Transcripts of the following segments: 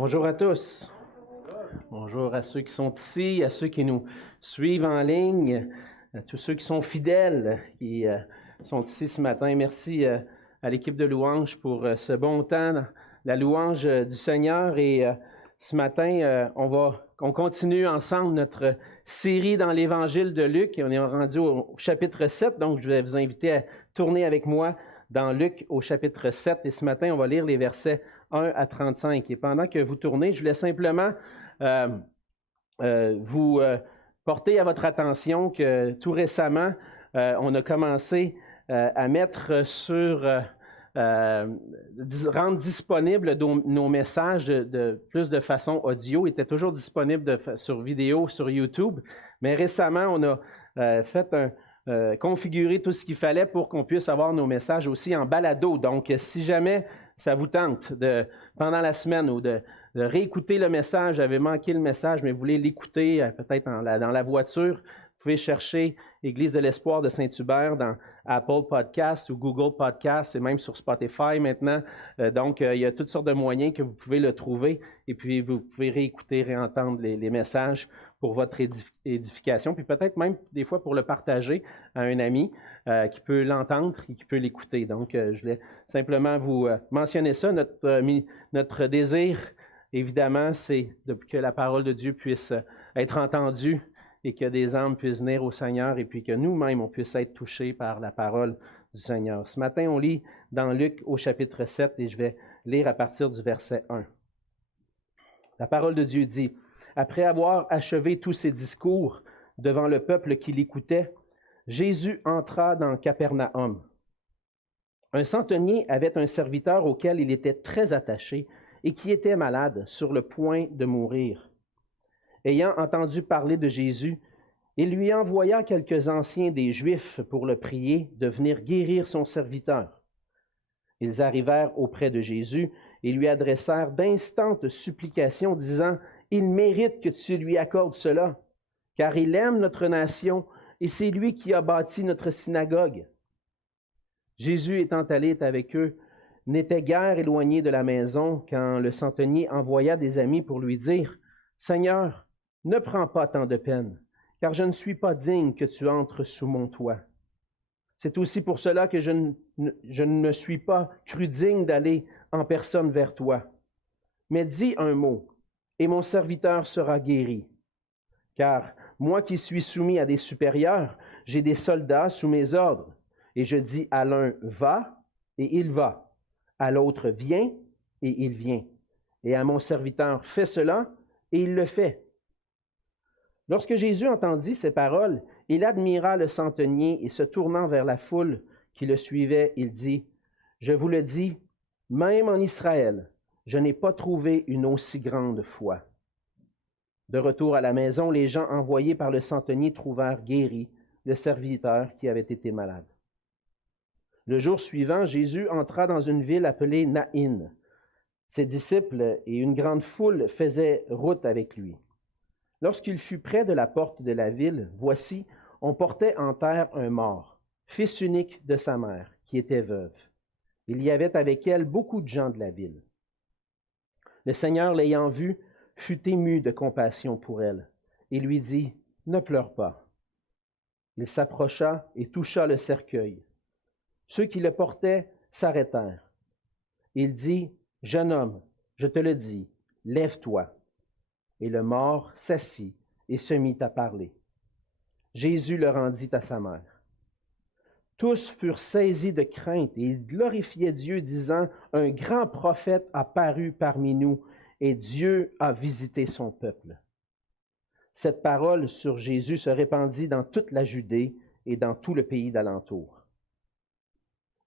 Bonjour à tous. Bonjour à ceux qui sont ici, à ceux qui nous suivent en ligne, à tous ceux qui sont fidèles, qui sont ici ce matin. Merci à l'équipe de louange pour ce bon temps, la louange du Seigneur. Et ce matin, on continue ensemble notre série dans l'Évangile de Luc. Et on est rendu au chapitre 7, donc je vais vous inviter à tourner avec moi dans Luc au chapitre 7. Et ce matin, on va lire les versets 1 à 35. Et pendant que vous tournez, je voulais simplement vous porter à votre attention que tout récemment, on a commencé à mettre rendre disponibles nos messages plus de façon audio. Ils étaient toujours disponibles sur vidéo, sur YouTube, mais récemment, on a configurer tout ce qu'il fallait pour qu'on puisse avoir nos messages aussi en balado. Donc, si jamais ça vous tente pendant la semaine ou de réécouter le message, j'avais manqué le message, mais vous voulez l'écouter peut-être dans la voiture, vous pouvez chercher Église de l'Espoir de Saint-Hubert dans Apple Podcasts ou Google Podcasts et même sur Spotify maintenant. Donc, il y a toutes sortes de moyens que vous pouvez le trouver et puis vous pouvez réécouter, réentendre les messages pour votre édification, puis peut-être même des fois pour le partager à un ami qui peut l'entendre et qui peut l'écouter. Donc, je voulais simplement vous mentionner ça. Notre désir, évidemment, c'est que la parole de Dieu puisse être entendue et que des âmes puissent venir au Seigneur et puis que nous-mêmes, on puisse être touchés par la parole du Seigneur. Ce matin, on lit dans Luc au chapitre 7 et je vais lire à partir du verset 1. La parole de Dieu dit: Après avoir achevé tous ses discours devant le peuple qui l'écoutait, Jésus entra dans Capernaum. Un centenier avait un serviteur auquel il était très attaché et qui était malade, sur le point de mourir. Ayant entendu parler de Jésus, il lui envoya quelques anciens des Juifs pour le prier de venir guérir son serviteur. Ils arrivèrent auprès de Jésus et lui adressèrent d'instantes supplications, disant: « Il mérite que tu lui accordes cela, car il aime notre nation et c'est lui qui a bâti notre synagogue. » Jésus, étant allé avec eux, n'était guère éloigné de la maison quand le centenier envoya des amis pour lui dire: « Seigneur, ne prends pas tant de peine, car je ne suis pas digne que tu entres sous mon toit. C'est aussi pour cela que je ne me suis pas cru digne d'aller en personne vers toi. Mais dis un mot, et mon serviteur sera guéri. Car moi qui suis soumis à des supérieurs, j'ai des soldats sous mes ordres, et je dis à l'un: va, et il va, à l'autre: viens, et il vient, et à mon serviteur: fais cela, et il le fait. » Lorsque Jésus entendit ces paroles, il admira le centenier et se tournant vers la foule qui le suivait, il dit: « Je vous le dis, même en Israël, je n'ai pas trouvé une aussi grande foi. » De retour à la maison, les gens envoyés par le centenier trouvèrent guéri le serviteur qui avait été malade. Le jour suivant, Jésus entra dans une ville appelée Naïn. Ses disciples et une grande foule faisaient route avec lui. Lorsqu'il fut près de la porte de la ville, voici, on portait en terre un mort, fils unique de sa mère, qui était veuve. Il y avait avec elle beaucoup de gens de la ville. Le Seigneur, l'ayant vue, fut ému de compassion pour elle et lui dit: « Ne pleure pas. » Il s'approcha et toucha le cercueil. Ceux qui le portaient s'arrêtèrent. Il dit: « Jeune homme, je te le dis, lève-toi. » Et le mort s'assit et se mit à parler. Jésus le rendit à sa mère. Tous furent saisis de crainte et ils glorifiaient Dieu, disant: « Un grand prophète a paru parmi nous et Dieu a visité son peuple. » Cette parole sur Jésus se répandit dans toute la Judée et dans tout le pays d'alentour.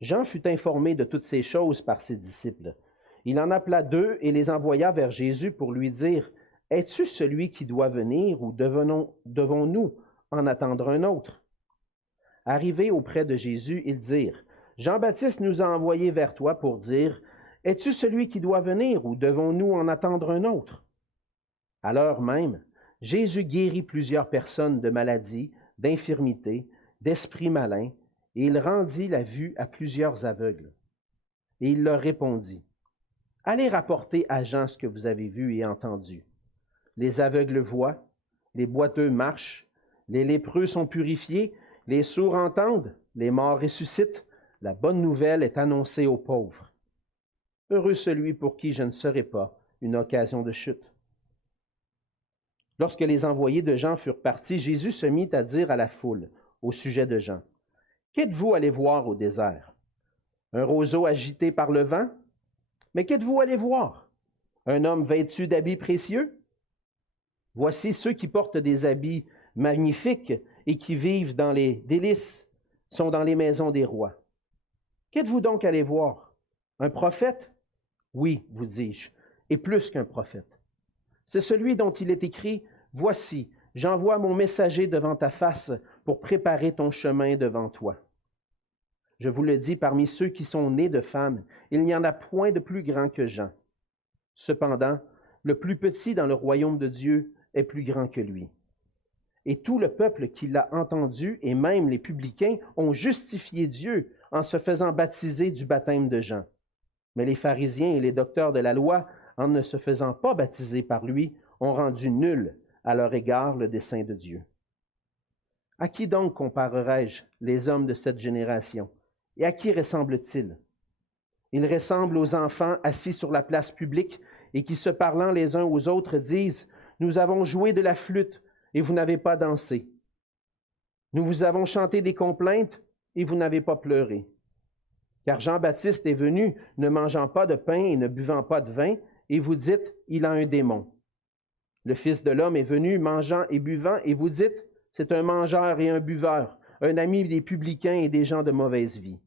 Jean fut informé de toutes ces choses par ses disciples. Il en appela 2 et les envoya vers Jésus pour lui dire: « Es-tu celui qui doit venir ou devons-nous en attendre un autre? » Arrivés auprès de Jésus, ils dirent: « Jean-Baptiste nous a envoyés vers toi pour dire: « Es-tu celui qui doit venir ou devons-nous en attendre un autre? » À l'heure même, Jésus guérit plusieurs personnes de maladies, d'infirmités, d'esprits malins, et il rendit la vue à plusieurs aveugles. Et il leur répondit: Allez rapporter à Jean ce que vous avez vu et entendu. Les aveugles voient, les boiteux marchent, les lépreux sont purifiés, les sourds entendent, les morts ressuscitent, la bonne nouvelle est annoncée aux pauvres. Heureux celui pour qui je ne serai pas une occasion de chute. Lorsque les envoyés de Jean furent partis, Jésus se mit à dire à la foule au sujet de Jean, « Qu'êtes-vous allé voir au désert? Un roseau agité par le vent? Mais qu'êtes-vous allé voir? Un homme vêtu d'habits précieux? Voici ceux qui portent des habits magnifiques et qui vivent dans les délices, sont dans les maisons des rois. Qu'êtes-vous donc allé voir? Un prophète? Oui, vous dis-je, et plus qu'un prophète. C'est celui dont il est écrit, « Voici, j'envoie mon messager devant ta face pour préparer ton chemin devant toi. » Je vous le dis, parmi ceux qui sont nés de femmes, il n'y en a point de plus grand que Jean. Cependant, le plus petit dans le royaume de Dieu est plus grand que lui. Et tout le peuple qui l'a entendu, et même les publicains, ont justifié Dieu en se faisant baptiser du baptême de Jean. Mais les pharisiens et les docteurs de la loi, en ne se faisant pas baptiser par lui, ont rendu nul à leur égard le dessein de Dieu. À qui donc comparerai-je les hommes de cette génération? Et à qui ressemblent-ils? Ils ressemblent aux enfants assis sur la place publique et qui, se parlant les uns aux autres, disent « Nous avons joué de la flûte et vous n'avez pas dansé. Nous vous avons chanté des complaintes et vous n'avez pas pleuré. Car Jean-Baptiste est venu, ne mangeant pas de pain et ne buvant pas de vin, et vous dites « Il a un démon. » Le Fils de l'homme est venu, mangeant et buvant, et vous dites « C'est un mangeur et un buveur, un ami des publicains et des gens de mauvaise vie. »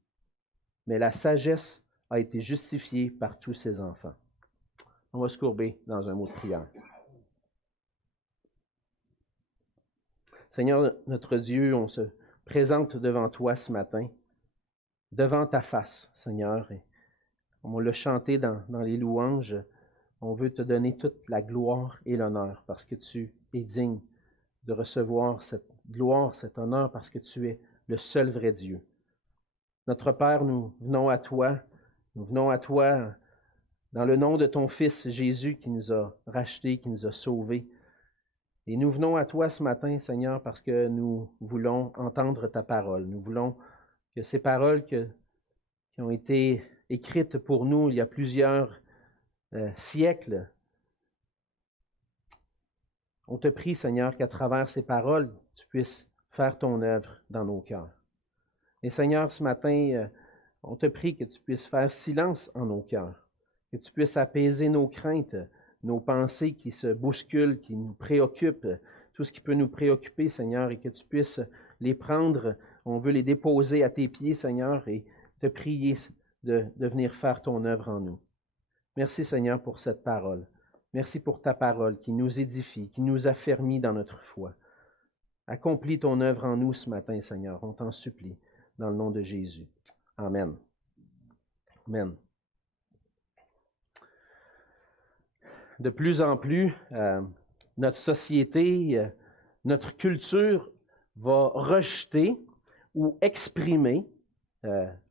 Mais la sagesse a été justifiée par tous ses enfants. On va se courber dans un mot de prière. Seigneur, notre Dieu, on se présente devant toi ce matin, devant ta face, Seigneur. Et on l'a chanté dans les louanges. On veut te donner toute la gloire et l'honneur parce que tu es digne de recevoir cette gloire, cet honneur, parce que tu es le seul vrai Dieu. Notre Père, nous venons à toi dans le nom de ton Fils Jésus qui nous a rachetés, qui nous a sauvés. Et nous venons à toi ce matin, Seigneur, parce que nous voulons entendre ta parole. Nous voulons que ces paroles qui ont été écrites pour nous il y a plusieurs siècles, on te prie, Seigneur, qu'à travers ces paroles, tu puisses faire ton œuvre dans nos cœurs. Et Seigneur, ce matin, on te prie que tu puisses faire silence en nos cœurs, que tu puisses apaiser nos craintes, nos pensées qui se bousculent, qui nous préoccupent, tout ce qui peut nous préoccuper, Seigneur, et que tu puisses les prendre. On veut les déposer à tes pieds, Seigneur, et te prier de venir faire ton œuvre en nous. Merci, Seigneur, pour cette parole. Merci pour ta parole qui nous édifie, qui nous affermit dans notre foi. Accomplis ton œuvre en nous ce matin, Seigneur. On t'en supplie, dans le nom de Jésus. Amen. Amen. De plus en plus, notre société, notre culture va rejeter ou exprimer,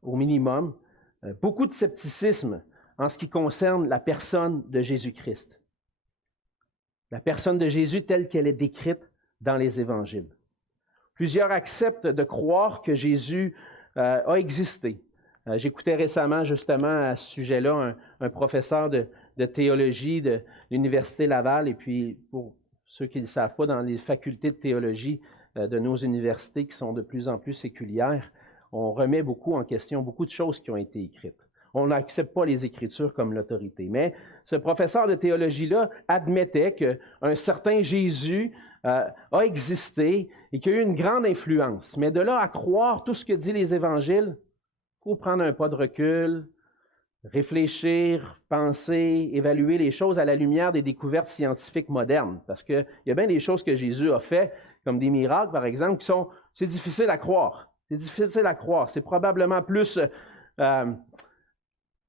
au minimum, beaucoup de scepticisme en ce qui concerne la personne de Jésus-Christ. La personne de Jésus telle qu'elle est décrite dans les Évangiles. Plusieurs acceptent de croire que Jésus a existé. J'écoutais récemment justement à ce sujet-là un professeur de théologie de l'Université Laval, et puis pour ceux qui ne le savent pas, dans les facultés de théologie de nos universités qui sont de plus en plus séculières, on remet beaucoup en question beaucoup de choses qui ont été écrites. On n'accepte pas les Écritures comme l'autorité. Mais ce professeur de théologie-là admettait qu'un certain Jésus a existé et qu'il y a eu une grande influence. Mais de là à croire tout ce que disent les Évangiles, il faut prendre un pas de recul, réfléchir, penser, évaluer les choses à la lumière des découvertes scientifiques modernes. Parce qu'il y a bien des choses que Jésus a fait, comme des miracles, par exemple, c'est difficile à croire. C'est difficile à croire. C'est probablement plus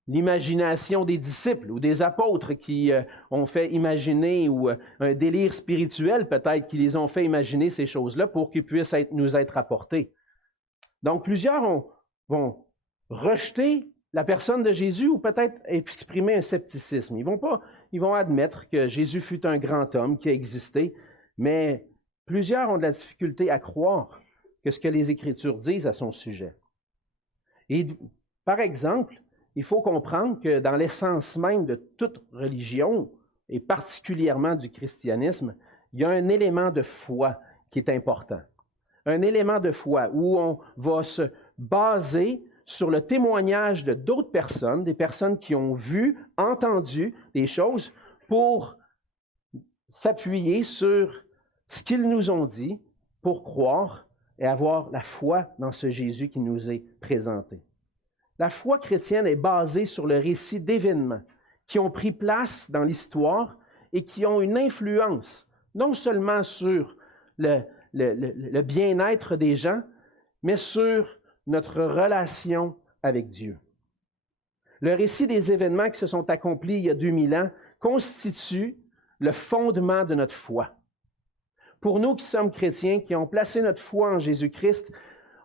l'imagination des disciples ou des apôtres qui ont fait imaginer, ou un délire spirituel peut-être qui les ont fait imaginer ces choses-là pour qu'ils puissent nous être apportés. Donc plusieurs vont rejeter la personne de Jésus ou peut-être exprimer un scepticisme. Ils vont admettre que Jésus fut un grand homme qui a existé, mais plusieurs ont de la difficulté à croire que ce que les Écritures disent à son sujet. Et par exemple, il faut comprendre que dans l'essence même de toute religion, et particulièrement du christianisme, il y a un élément de foi qui est important. Un élément de foi où on va se baser sur le témoignage de d'autres personnes, des personnes qui ont vu, entendu des choses, pour s'appuyer sur ce qu'ils nous ont dit, pour croire et avoir la foi dans ce Jésus qui nous est présenté. La foi chrétienne est basée sur le récit d'événements qui ont pris place dans l'histoire et qui ont une influence, non seulement sur le bien-être des gens, mais sur notre relation avec Dieu. Le récit des événements qui se sont accomplis il y a 2000 ans constitue le fondement de notre foi. Pour nous qui sommes chrétiens, qui ont placé notre foi en Jésus-Christ,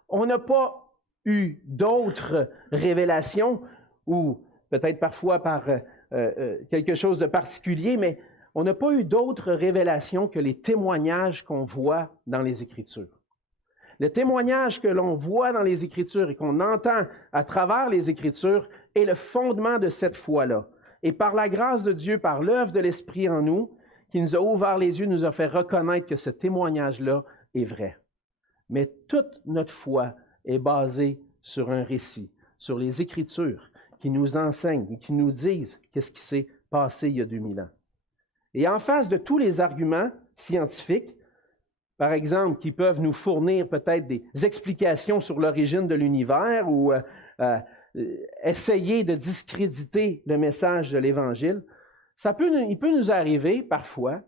on n'a pas eu d'autres révélations, ou peut-être parfois par quelque chose de particulier, mais on n'a pas eu d'autres révélations que les témoignages qu'on voit dans les Écritures. Le témoignage que l'on voit dans les Écritures et qu'on entend à travers les Écritures est le fondement de cette foi-là. Et par la grâce de Dieu, par l'œuvre de l'Esprit en nous, qui nous a ouvert les yeux, nous a fait reconnaître que ce témoignage-là est vrai. Mais toute notre foi est basée sur un récit, sur les Écritures qui nous enseignent et qui nous disent qu'est-ce qui s'est passé il y a 2000 ans. Et en face de tous les arguments scientifiques, par exemple, qui peuvent nous fournir peut-être des explications sur l'origine de l'univers ou essayer de discréditer le message de l'Évangile, il peut nous arriver parfois,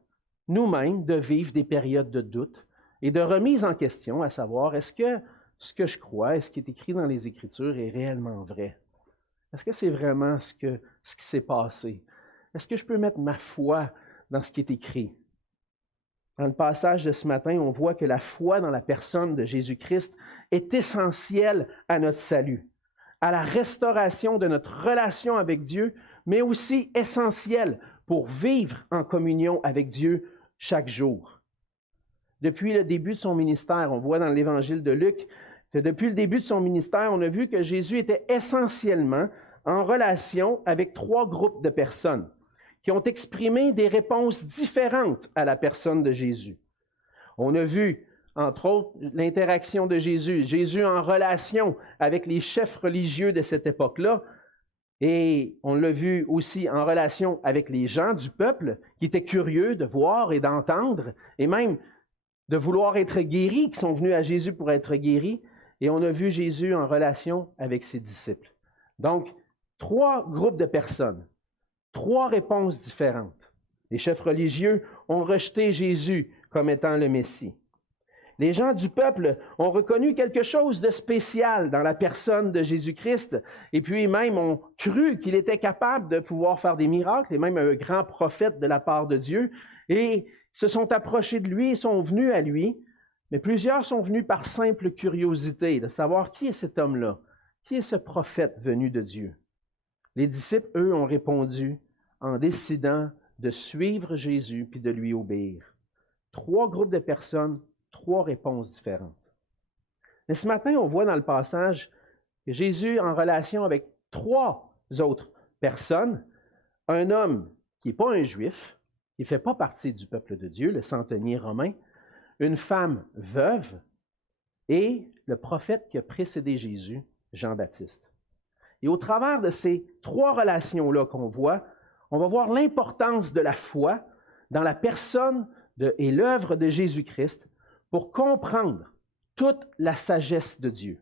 nous-mêmes, de vivre des périodes de doute et de remise en question, à savoir, est-ce que ce que je crois, est-ce qui est écrit dans les Écritures est réellement vrai? Est-ce que c'est vraiment ce qui s'est passé? Est-ce que je peux mettre ma foi dans ce qui est écrit? Dans le passage de ce matin, on voit que la foi dans la personne de Jésus-Christ est essentielle à notre salut, à la restauration de notre relation avec Dieu, mais aussi essentielle pour vivre en communion avec Dieu chaque jour. Depuis le début de son ministère, on voit dans l'Évangile de Luc que depuis le début de son ministère, on a vu que Jésus était essentiellement en relation avec 3 groupes de personnes qui ont exprimé des réponses différentes à la personne de Jésus. On a vu, entre autres, l'interaction de Jésus, Jésus en relation avec les chefs religieux de cette époque-là, et on l'a vu aussi en relation avec les gens du peuple qui étaient curieux de voir et d'entendre, et même de vouloir être guéris, qui sont venus à Jésus pour être guéris, et on a vu Jésus en relation avec ses disciples. Donc, 3 groupes de personnes. 3 réponses différentes. Les chefs religieux ont rejeté Jésus comme étant le Messie. Les gens du peuple ont reconnu quelque chose de spécial dans la personne de Jésus-Christ et puis même ont cru qu'il était capable de pouvoir faire des miracles et même un grand prophète de la part de Dieu et se sont approchés de lui et sont venus à lui. Mais plusieurs sont venus par simple curiosité de savoir qui est cet homme-là, qui est ce prophète venu de Dieu. Les disciples, eux, ont répondu en décidant de suivre Jésus puis de lui obéir. 3 groupes de personnes, 3 réponses différentes. Mais ce matin, on voit dans le passage que Jésus, en relation avec 3 autres personnes, un homme qui n'est pas un juif, qui ne fait pas partie du peuple de Dieu, le centenier romain, une femme veuve et le prophète qui a précédé Jésus, Jean-Baptiste. Et au travers de ces 3 relations-là qu'on voit, on va voir l'importance de la foi dans la personne et l'œuvre de Jésus-Christ pour comprendre toute la sagesse de Dieu.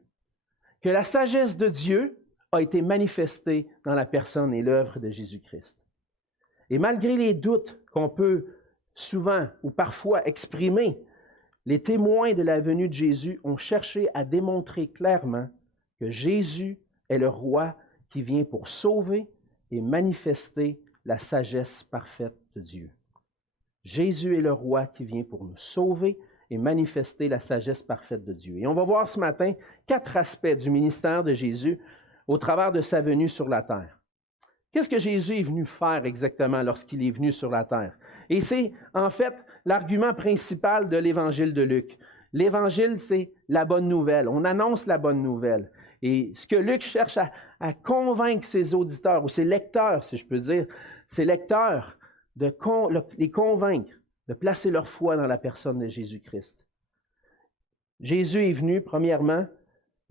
Que la sagesse de Dieu a été manifestée dans la personne et l'œuvre de Jésus-Christ. Et malgré les doutes qu'on peut souvent ou parfois exprimer, les témoins de la venue de Jésus ont cherché à démontrer clairement que Jésus est le roi qui vient pour sauver et manifester la sagesse parfaite de Dieu. Jésus est le roi qui vient pour nous sauver et manifester la sagesse parfaite de Dieu. Et on va voir ce matin 4 aspects du ministère de Jésus au travers de sa venue sur la terre. Qu'est-ce que Jésus est venu faire exactement lorsqu'il est venu sur la terre? Et c'est en fait l'argument principal de l'Évangile de Luc. L'Évangile, c'est la bonne nouvelle. On annonce la bonne nouvelle. Et ce que Luc cherche à convaincre ses auditeurs, ou ses lecteurs, si je peux dire, ses lecteurs, de les convaincre de placer leur foi dans la personne de Jésus-Christ. Jésus est venu, premièrement,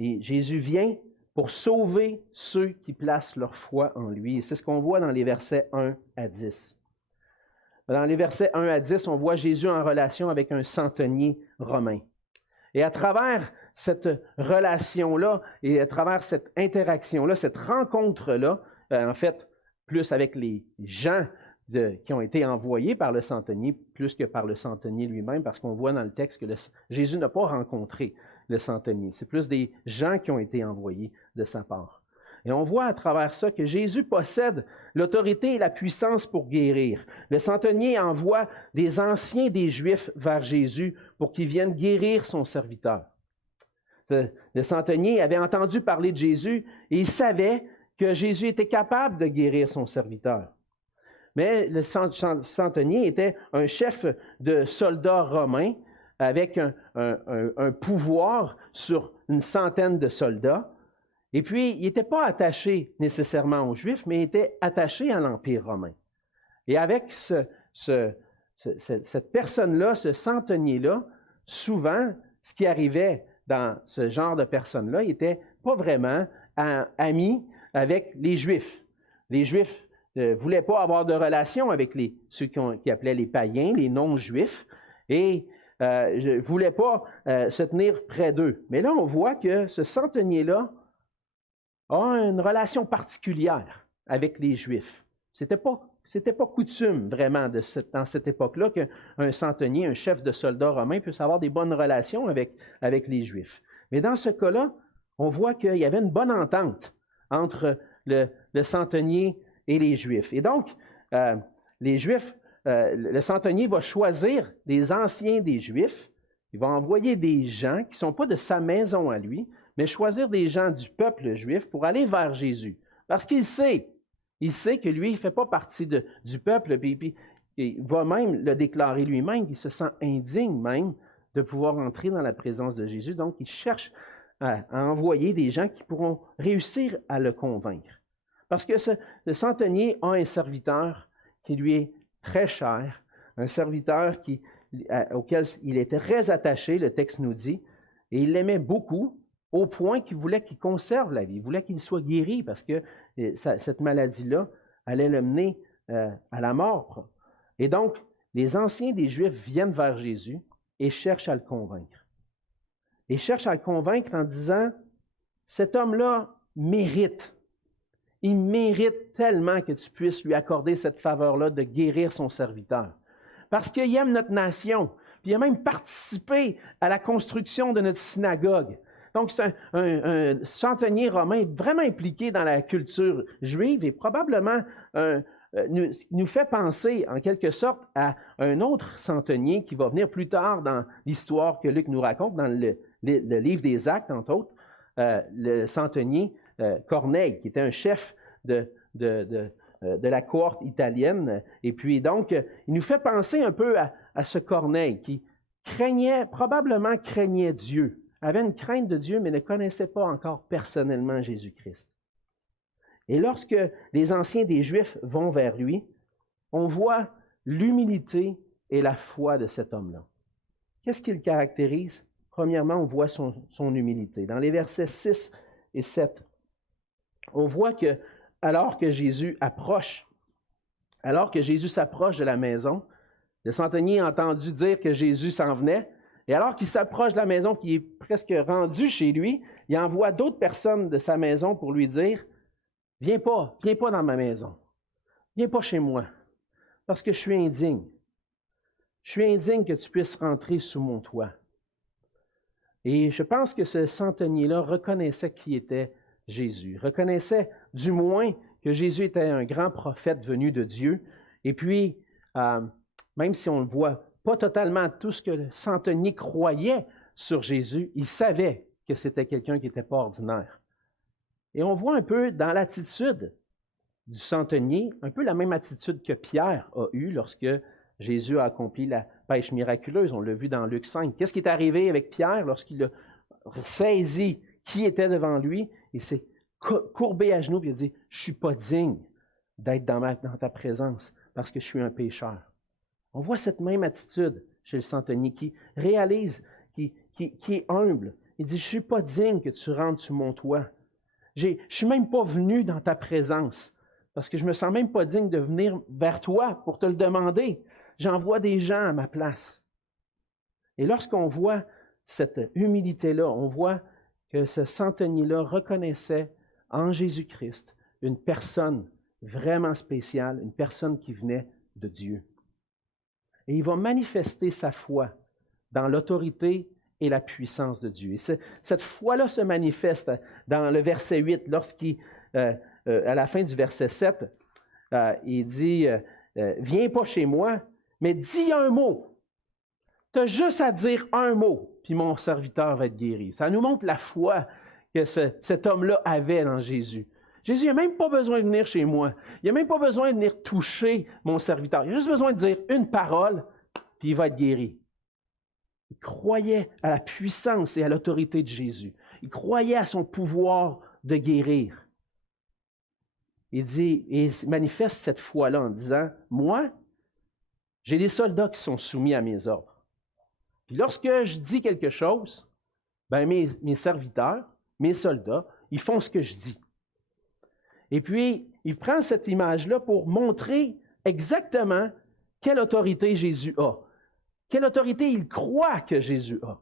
et Jésus vient pour sauver ceux qui placent leur foi en lui. Et c'est ce qu'on voit dans les versets 1 à 10. Dans les versets 1 à 10, on voit Jésus en relation avec un centenier romain. Et à travers cette relation-là, et à travers cette interaction-là, cette rencontre-là, en fait, plus avec les gens qui ont été envoyés par le centenier, plus que par le centenier lui-même, parce qu'on voit dans le texte que Jésus n'a pas rencontré le centenier. C'est plus des gens qui ont été envoyés de sa part. Et on voit à travers ça que Jésus possède l'autorité et la puissance pour guérir. Le centenier envoie des anciens des Juifs vers Jésus pour qu'ils viennent guérir son serviteur. Le centenier avait entendu parler de Jésus et il savait que Jésus était capable de guérir son serviteur. Mais le centenier était un chef de soldats romains avec un pouvoir sur une centaine de soldats. Et puis, il n'était pas attaché nécessairement aux Juifs, mais il était attaché à l'Empire romain. Et avec cette personne-là, ce centenier-là, souvent, ce qui arrivait dans ce genre de personnes-là, il n'était pas vraiment ami avec les Juifs. Les Juifs ne voulaient pas avoir de relation avec ceux qui appelaient les païens, les non-Juifs, et ne voulaient pas se tenir près d'eux. Mais là, on voit que ce centenier-là a une relation particulière avec les Juifs. C'était pas coutume vraiment dans cette époque-là qu'un centenier, un chef de soldats romain puisse avoir des bonnes relations avec les Juifs. Mais dans ce cas-là, on voit qu'il y avait une bonne entente entre le centenier et les Juifs. Et donc, les Juifs, le centenier va choisir des anciens des Juifs. Il va envoyer des gens qui ne sont pas de sa maison à lui, mais choisir des gens du peuple juif pour aller vers Jésus. Parce qu'il sait que lui, il ne fait pas partie du peuple, puis il va même le déclarer lui-même, qu'il se sent indigne même de pouvoir entrer dans la présence de Jésus. Donc, il cherche à envoyer des gens qui pourront réussir à le convaincre. Parce que le centenier a un serviteur qui lui est très cher, un serviteur auquel il était très attaché, le texte nous dit, et il l'aimait beaucoup, au point qu'il voulait qu'il conserve la vie, il voulait qu'il soit guéri parce que cette maladie-là allait le mener à la mort. Et donc, les anciens des Juifs viennent vers Jésus et cherchent à le convaincre. Et cherchent à le convaincre en disant, cet homme-là mérite. Il mérite tellement que tu puisses lui accorder cette faveur-là de guérir son serviteur. Parce qu'il aime notre nation, puis il a même participé à la construction de notre synagogue. Donc, c'est un centenier romain vraiment impliqué dans la culture juive et probablement nous fait penser, en quelque sorte, à un autre centenier qui va venir plus tard dans l'histoire que Luc nous raconte, dans le livre des Actes, entre autres, le centenier Corneille, qui était un chef de la cohorte italienne. Et puis, donc, il nous fait penser un peu à ce Corneille qui probablement craignait Dieu, avait une crainte de Dieu, mais ne connaissait pas encore personnellement Jésus-Christ. Et lorsque les anciens des Juifs vont vers lui, on voit l'humilité et la foi de cet homme-là. Qu'est-ce qui le caractérise? Premièrement, on voit son humilité. Dans les versets 6 et 7, on voit que alors que Jésus s'approche de la maison, le centenier a entendu dire que Jésus s'en venait. Et alors qu'il s'approche de la maison, qu'il est presque rendu chez lui, il envoie d'autres personnes de sa maison pour lui dire, « Viens pas dans ma maison. Viens pas chez moi, parce que je suis indigne. Je suis indigne que tu puisses rentrer sous mon toit. » Et je pense que ce centenier-là reconnaissait qui était Jésus, reconnaissait du moins que Jésus était un grand prophète venu de Dieu. Et puis, même si on ne voit pas totalement tout ce que le centenier croyait sur Jésus, il savait que c'était quelqu'un qui n'était pas ordinaire. Et on voit un peu dans l'attitude du centenier, un peu la même attitude que Pierre a eue lorsque Jésus a accompli la pêche miraculeuse. On l'a vu dans Luc 5. Qu'est-ce qui est arrivé avec Pierre lorsqu'il a saisi qui était devant lui? Il s'est courbé à genoux et il a dit, « Je ne suis pas digne d'être dans ta présence parce que je suis un pécheur. » On voit cette même attitude chez le centenier qui réalise, qui est humble. Il dit, « Je ne suis pas digne que tu rentres sur mon toit. Je ne suis même pas venu dans ta présence parce que je ne me sens même pas digne de venir vers toi pour te le demander. J'envoie des gens à ma place. » Et lorsqu'on voit cette humilité-là, on voit que ce centenier-là reconnaissait en Jésus-Christ une personne vraiment spéciale, une personne qui venait de Dieu. Et il va manifester sa foi dans l'autorité et la puissance de Dieu. Et cette foi-là se manifeste dans le verset 8, à la fin du verset 7, il dit « Viens pas chez moi, mais dis un mot. Tu as juste à dire un mot, puis mon serviteur va être guéri. » Ça nous montre la foi que cet homme-là avait dans Jésus. Jésus n'a même pas besoin de venir chez moi. Il n'a même pas besoin de venir toucher mon serviteur. Il a juste besoin de dire une parole, puis il va être guéri. Il croyait à la puissance et à l'autorité de Jésus. Il croyait à son pouvoir de guérir. Il manifeste cette foi-là en disant, « Moi, j'ai des soldats qui sont soumis à mes ordres. Puis lorsque je dis quelque chose, ben mes serviteurs, mes soldats, ils font ce que je dis. » Et puis, il prend cette image-là pour montrer exactement quelle autorité Jésus a. Quelle autorité il croit que Jésus a.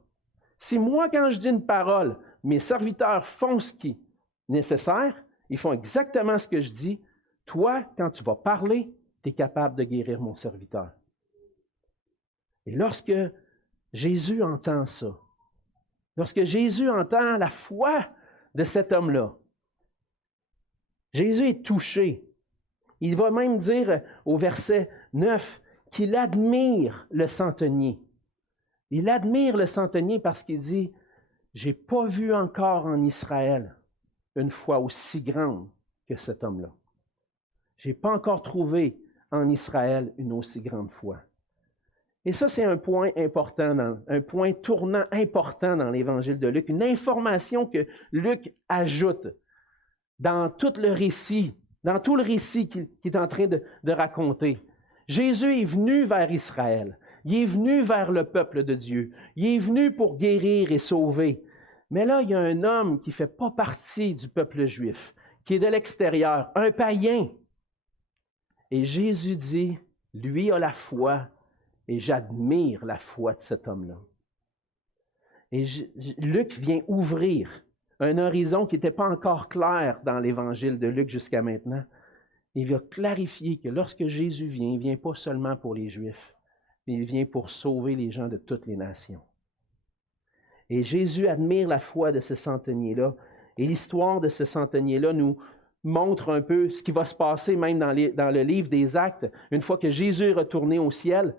Si moi, quand je dis une parole, mes serviteurs font ce qui est nécessaire, ils font exactement ce que je dis, toi, quand tu vas parler, tu es capable de guérir mon serviteur. Et lorsque Jésus entend ça, lorsque Jésus entend la foi de cet homme-là, Jésus est touché. Il va même dire au verset 9 qu'il admire le centenier. Il admire le centenier parce qu'il dit, « Je n'ai pas vu encore en Israël une foi aussi grande que cet homme-là. Je n'ai pas encore trouvé en Israël une aussi grande foi. » Et ça, c'est un point important, un point tournant important dans l'Évangile de Luc, une information que Luc ajoute dans tout le récit qu'il est en train de raconter. Jésus est venu vers Israël. Il est venu vers le peuple de Dieu. Il est venu pour guérir et sauver. Mais là, il y a un homme qui ne fait pas partie du peuple juif, qui est de l'extérieur, un païen. Et Jésus dit, lui a la foi, et j'admire la foi de cet homme-là. Et Luc vient ouvrir un horizon qui n'était pas encore clair dans l'Évangile de Luc jusqu'à maintenant. Il va clarifier que lorsque Jésus vient, il ne vient pas seulement pour les Juifs, mais il vient pour sauver les gens de toutes les nations. Et Jésus admire la foi de ce centenier-là. Et l'histoire de ce centenier-là nous montre un peu ce qui va se passer même dans le livre des Actes. Une fois que Jésus est retourné au ciel,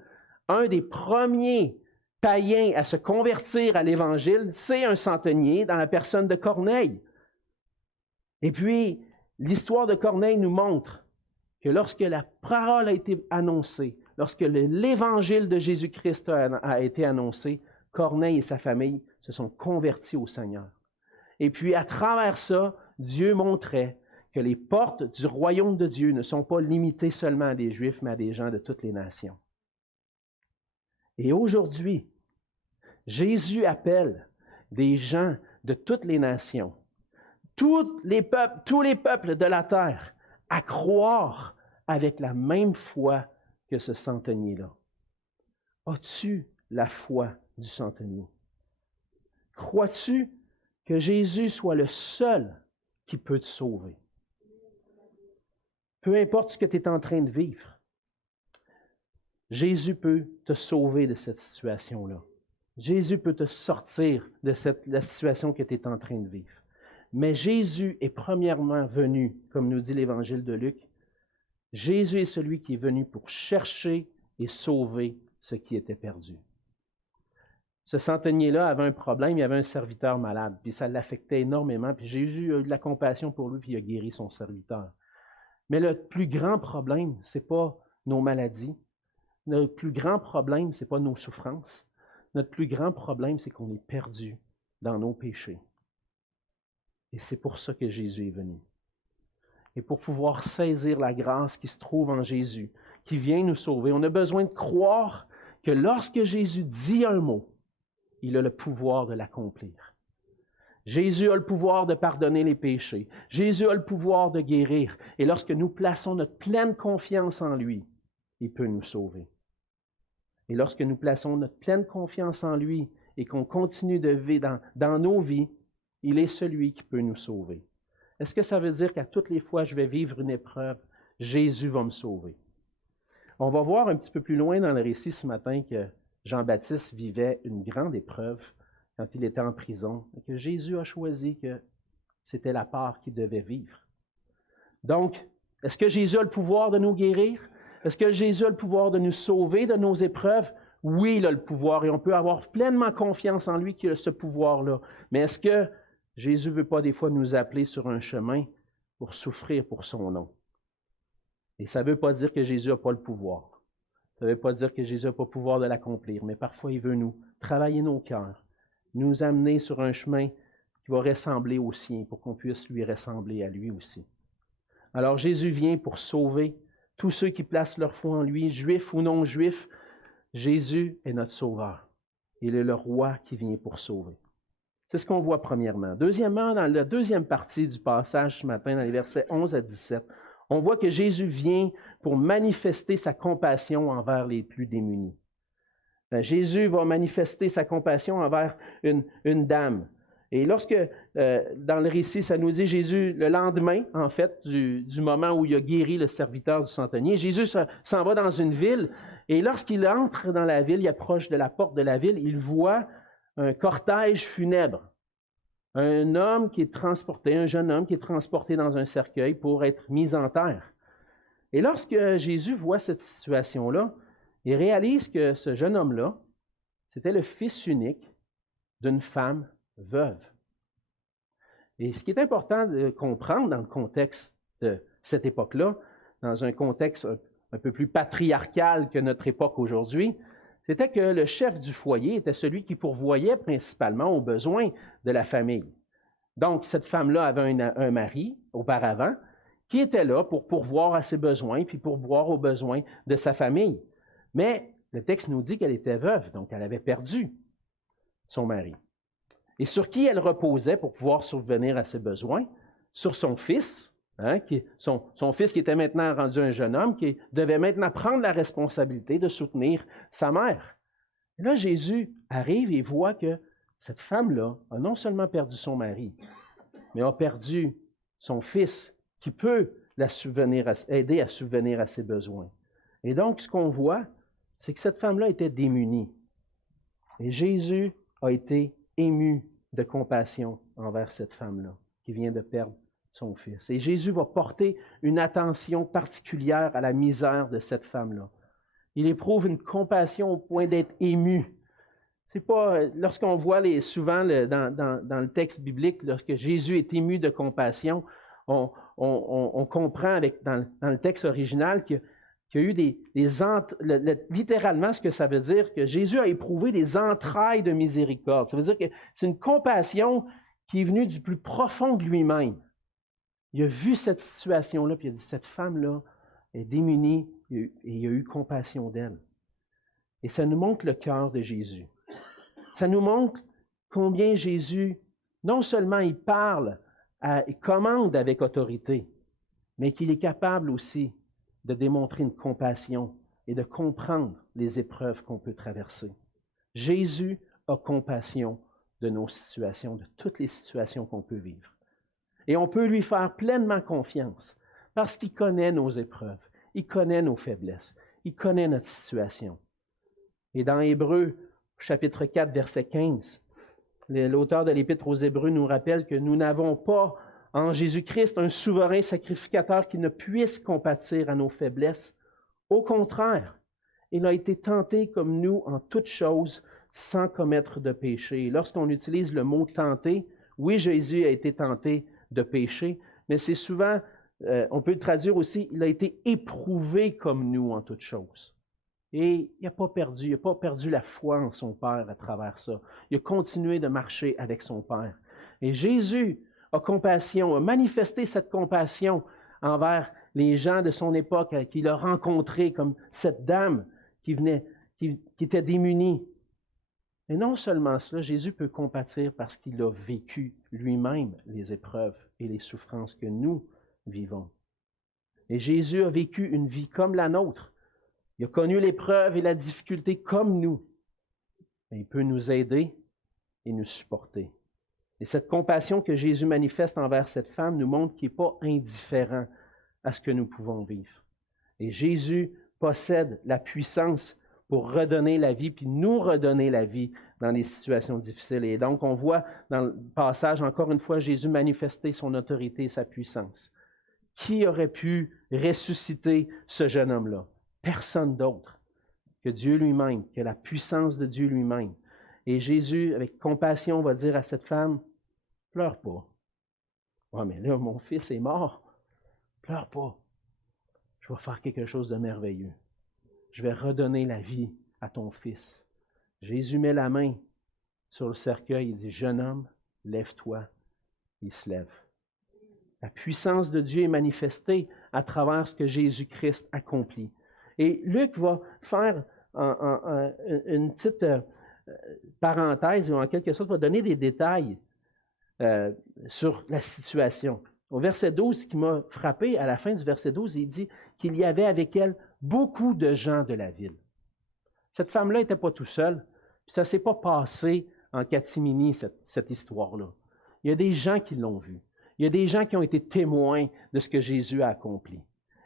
un des premiers païens à se convertir à l'Évangile, c'est un centenier dans la personne de Corneille. Et puis, l'histoire de Corneille nous montre que lorsque la parole a été annoncée, lorsque l'Évangile de Jésus-Christ a été annoncé, Corneille et sa famille se sont convertis au Seigneur. Et puis, à travers ça, Dieu montrait que les portes du royaume de Dieu ne sont pas limitées seulement à des Juifs, mais à des gens de toutes les nations. Et aujourd'hui, Jésus appelle des gens de toutes les nations, tous les peuples de la terre, à croire avec la même foi que ce centenier-là. As-tu la foi du centenier? Crois-tu que Jésus soit le seul qui peut te sauver? Peu importe ce que tu es en train de vivre, Jésus peut te sauver de cette situation-là. Jésus peut te sortir de la situation que tu es en train de vivre. Mais Jésus est premièrement venu, comme nous dit l'Évangile de Luc, Jésus est celui qui est venu pour chercher et sauver ce qui était perdu. ce centenier-là avait un problème, il avait un serviteur malade, puis ça l'affectait énormément, puis Jésus a eu de la compassion pour lui, puis il a guéri son serviteur. Mais le plus grand problème, ce n'est pas nos maladies. Le plus grand problème, ce n'est pas nos souffrances. Notre plus grand problème, c'est qu'on est perdu dans nos péchés. Et c'est pour ça que Jésus est venu. Et pour pouvoir saisir la grâce qui se trouve en Jésus, qui vient nous sauver, on a besoin de croire que lorsque Jésus dit un mot, il a le pouvoir de l'accomplir. Jésus a le pouvoir de pardonner les péchés. Jésus a le pouvoir de guérir. Et lorsque nous plaçons notre pleine confiance en lui, il peut nous sauver. Et lorsque nous plaçons notre pleine confiance en lui et qu'on continue de vivre dans nos vies, il est celui qui peut nous sauver. Est-ce que ça veut dire qu'à toutes les fois que je vais vivre une épreuve, Jésus va me sauver? On va voir un petit peu plus loin dans le récit ce matin que Jean-Baptiste vivait une grande épreuve quand il était en prison et que Jésus a choisi que c'était la part qu'il devait vivre. Donc, est-ce que Jésus a le pouvoir de nous guérir? Est-ce que Jésus a le pouvoir de nous sauver de nos épreuves? Oui, il a le pouvoir et on peut avoir pleinement confiance en lui qu'il a ce pouvoir-là. Mais est-ce que Jésus ne veut pas des fois nous appeler sur un chemin pour souffrir pour son nom? Et ça ne veut pas dire que Jésus n'a pas le pouvoir. Ça ne veut pas dire que Jésus n'a pas le pouvoir de l'accomplir, mais parfois il veut nous travailler nos cœurs, nous amener sur un chemin qui va ressembler au sien pour qu'on puisse lui ressembler à lui aussi. Alors Jésus vient pour sauver tous ceux qui placent leur foi en lui, juifs ou non juifs. Jésus est notre sauveur. Il est le roi qui vient pour sauver. C'est ce qu'on voit premièrement. Deuxièmement, dans la deuxième partie du passage ce matin, dans les versets 11 à 17, on voit que Jésus vient pour manifester sa compassion envers les plus démunis. Jésus va manifester sa compassion envers une dame. Et lorsque, dans le récit, ça nous dit Jésus, le lendemain, en fait, du moment où il a guéri le serviteur du centenier, Jésus s'en va dans une ville, et lorsqu'il entre dans la ville, il approche de la porte de la ville, il voit un cortège funèbre. Un homme qui est transporté, un jeune homme qui est transporté dans un cercueil pour être mis en terre. Et lorsque Jésus voit cette situation-là, il réalise que ce jeune homme-là, c'était le fils unique d'une femme veuve. Et ce qui est important de comprendre dans le contexte de cette époque-là, dans un contexte un peu plus patriarcal que notre époque aujourd'hui, c'était que le chef du foyer était celui qui pourvoyait principalement aux besoins de la famille. Donc, cette femme-là avait un mari auparavant qui était là pour pourvoir à ses besoins puis pourvoir aux besoins de sa famille. Mais le texte nous dit qu'elle était veuve, donc elle avait perdu son mari. Et sur qui elle reposait pour pouvoir subvenir à ses besoins? Sur son fils, son fils qui était maintenant rendu un jeune homme, qui devait maintenant prendre la responsabilité de soutenir sa mère. Et là, Jésus arrive et voit que cette femme-là a non seulement perdu son mari, mais a perdu son fils qui peut aider à subvenir à ses besoins. Et donc, ce qu'on voit, c'est que cette femme-là était démunie. Et Jésus a été ému de compassion envers cette femme-là qui vient de perdre son fils. Et Jésus va porter une attention particulière à la misère de cette femme-là. Il éprouve une compassion au point d'être ému. C'est pas, lorsqu'on voit souvent dans le texte biblique, lorsque Jésus est ému de compassion, on comprend dans le texte original qu'il y a eu littéralement ce que ça veut dire, que Jésus a éprouvé des entrailles de miséricorde. Ça veut dire que c'est une compassion qui est venue du plus profond de lui-même. Il a vu cette situation-là, puis il a dit, cette femme-là est démunie, et il a eu compassion d'elle. Et ça nous montre le cœur de Jésus. Ça nous montre combien Jésus, non seulement il parle, il commande avec autorité, mais qu'il est capable aussi de démontrer une compassion et de comprendre les épreuves qu'on peut traverser. Jésus a compassion de nos situations, de toutes les situations qu'on peut vivre. Et on peut lui faire pleinement confiance parce qu'il connaît nos épreuves, il connaît nos faiblesses, il connaît notre situation. Et dans Hébreux, chapitre 4, verset 15, l'auteur de l'Épître aux Hébreux nous rappelle que nous n'avons pas en Jésus-Christ un souverain sacrificateur qui ne puisse compatir à nos faiblesses. Au contraire, il a été tenté comme nous en toutes choses, sans commettre de péché. Et lorsqu'on utilise le mot tenter, oui, Jésus a été tenté de pécher, mais c'est souvent, on peut le traduire aussi, il a été éprouvé comme nous en toutes choses. Et il n'a pas perdu la foi en son Père à travers ça. Il a continué de marcher avec son Père. Et Jésus a compassion, a manifesté cette compassion envers les gens de son époque qu'il a rencontrés, comme cette dame qui était démunie. Et non seulement cela, Jésus peut compatir parce qu'il a vécu lui-même les épreuves et les souffrances que nous vivons. Et Jésus a vécu une vie comme la nôtre. Il a connu l'épreuve et la difficulté comme nous. Mais il peut nous aider et nous supporter. Et cette compassion que Jésus manifeste envers cette femme nous montre qu'il n'est pas indifférent à ce que nous pouvons vivre. Et Jésus possède la puissance pour redonner la vie, puis nous redonner la vie dans les situations difficiles. Et donc, on voit dans le passage, encore une fois, Jésus manifester son autorité et sa puissance. Qui aurait pu ressusciter ce jeune homme-là? Personne d'autre que Dieu lui-même, que la puissance de Dieu lui-même. Et Jésus, avec compassion, va dire à cette femme, « Pleure pas. » « Ouais, mais là, mon fils est mort. Pleure pas. Je vais faire quelque chose de merveilleux. Je vais redonner la vie à ton fils. » Jésus met la main sur le cercueil et dit, « Jeune homme, lève-toi. » Il se lève. La puissance de Dieu est manifestée à travers ce que Jésus-Christ accomplit. Et Luc va faire une petite parenthèse, ou en quelque sorte va donner des détails sur la situation. Au verset 12, ce qui m'a frappé, à la fin du verset 12, il dit qu'il y avait avec elle beaucoup de gens de la ville. Cette femme-là n'était pas tout seule, puis ça ne s'est pas passé en catimini, cette histoire-là. Il y a des gens qui l'ont vu. Il y a des gens qui ont été témoins de ce que Jésus a accompli.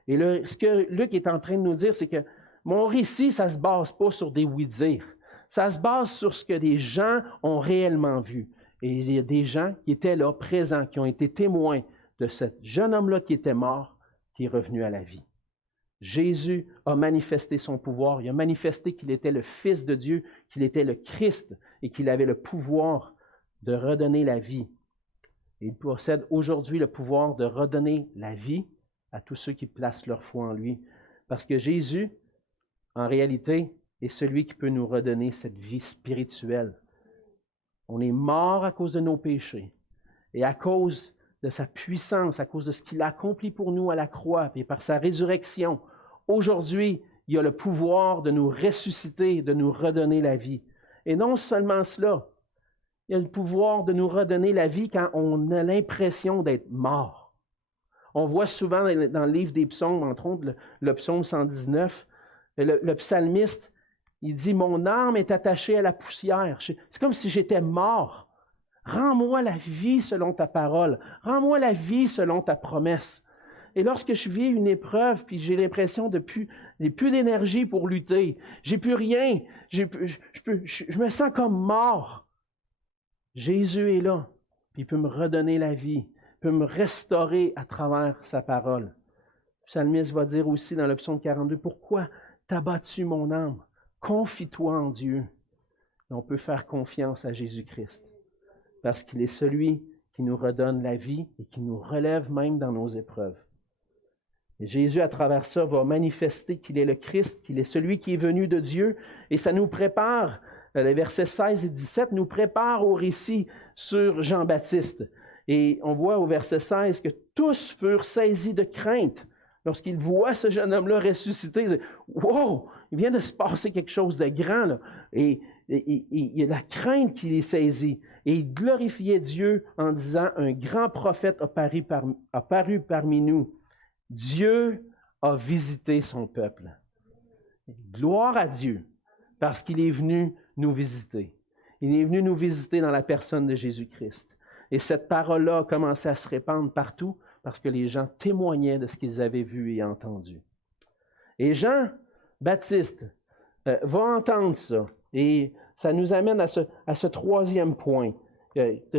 Et là, ce que Luc est en train de nous dire, c'est que mon récit, ça ne se base pas sur des oui-dire. Ça se base sur ce que des gens ont réellement vu. Et il y a des gens qui étaient là, présents, qui ont été témoins de ce jeune homme-là qui était mort, qui est revenu à la vie. Jésus a manifesté son pouvoir. Il a manifesté qu'il était le Fils de Dieu, qu'il était le Christ et qu'il avait le pouvoir de redonner la vie. Et il possède aujourd'hui le pouvoir de redonner la vie à tous ceux qui placent leur foi en lui. Parce que Jésus, en réalité, est celui qui peut nous redonner cette vie spirituelle. On est mort à cause de nos péchés. Et à cause de sa puissance, à cause de ce qu'il a accompli pour nous à la croix, et par sa résurrection, aujourd'hui, il a le pouvoir de nous ressusciter, de nous redonner la vie. Et non seulement cela, il a le pouvoir de nous redonner la vie quand on a l'impression d'être mort. On voit souvent dans le livre des psaumes, entre autres le psaume 119, le psalmiste, il dit « Mon âme est attachée à la poussière. » C'est comme si j'étais mort. Rends-moi la vie selon ta parole. Rends-moi la vie selon ta promesse. Et lorsque je vis une épreuve, puis j'ai l'impression de j'ai plus d'énergie pour lutter, j'ai plus rien, je me sens comme mort. Jésus est là, puis il peut me redonner la vie, il peut me restaurer à travers sa parole. Le psalmiste va dire aussi dans le psaume 42, « Pourquoi t'as battu mon âme? Confie-toi en Dieu. » Et on peut faire confiance à Jésus-Christ, parce qu'il est celui qui nous redonne la vie et qui nous relève même dans nos épreuves. Et Jésus, à travers ça, va manifester qu'il est le Christ, qu'il est celui qui est venu de Dieu, et ça nous prépare, les versets 16 et 17, nous prépare au récit sur Jean-Baptiste. Et on voit au verset 16 que tous furent saisis de crainte lorsqu'ils voient ce jeune homme-là ressuscité. Ils disent, « Wow! Il vient de se passer quelque chose de grand, là. » Et il y a la crainte qui les saisit. Et il glorifiait Dieu en disant, « Un grand prophète a paru parmi nous. Dieu a visité son peuple. » Gloire à Dieu, parce qu'il est venu nous visiter. Il est venu nous visiter dans la personne de Jésus-Christ. Et cette parole-là a commencé à se répandre partout parce que les gens témoignaient de ce qu'ils avaient vu et entendu. Et Jean-Baptiste va entendre ça. Et ça nous amène à ce troisième point.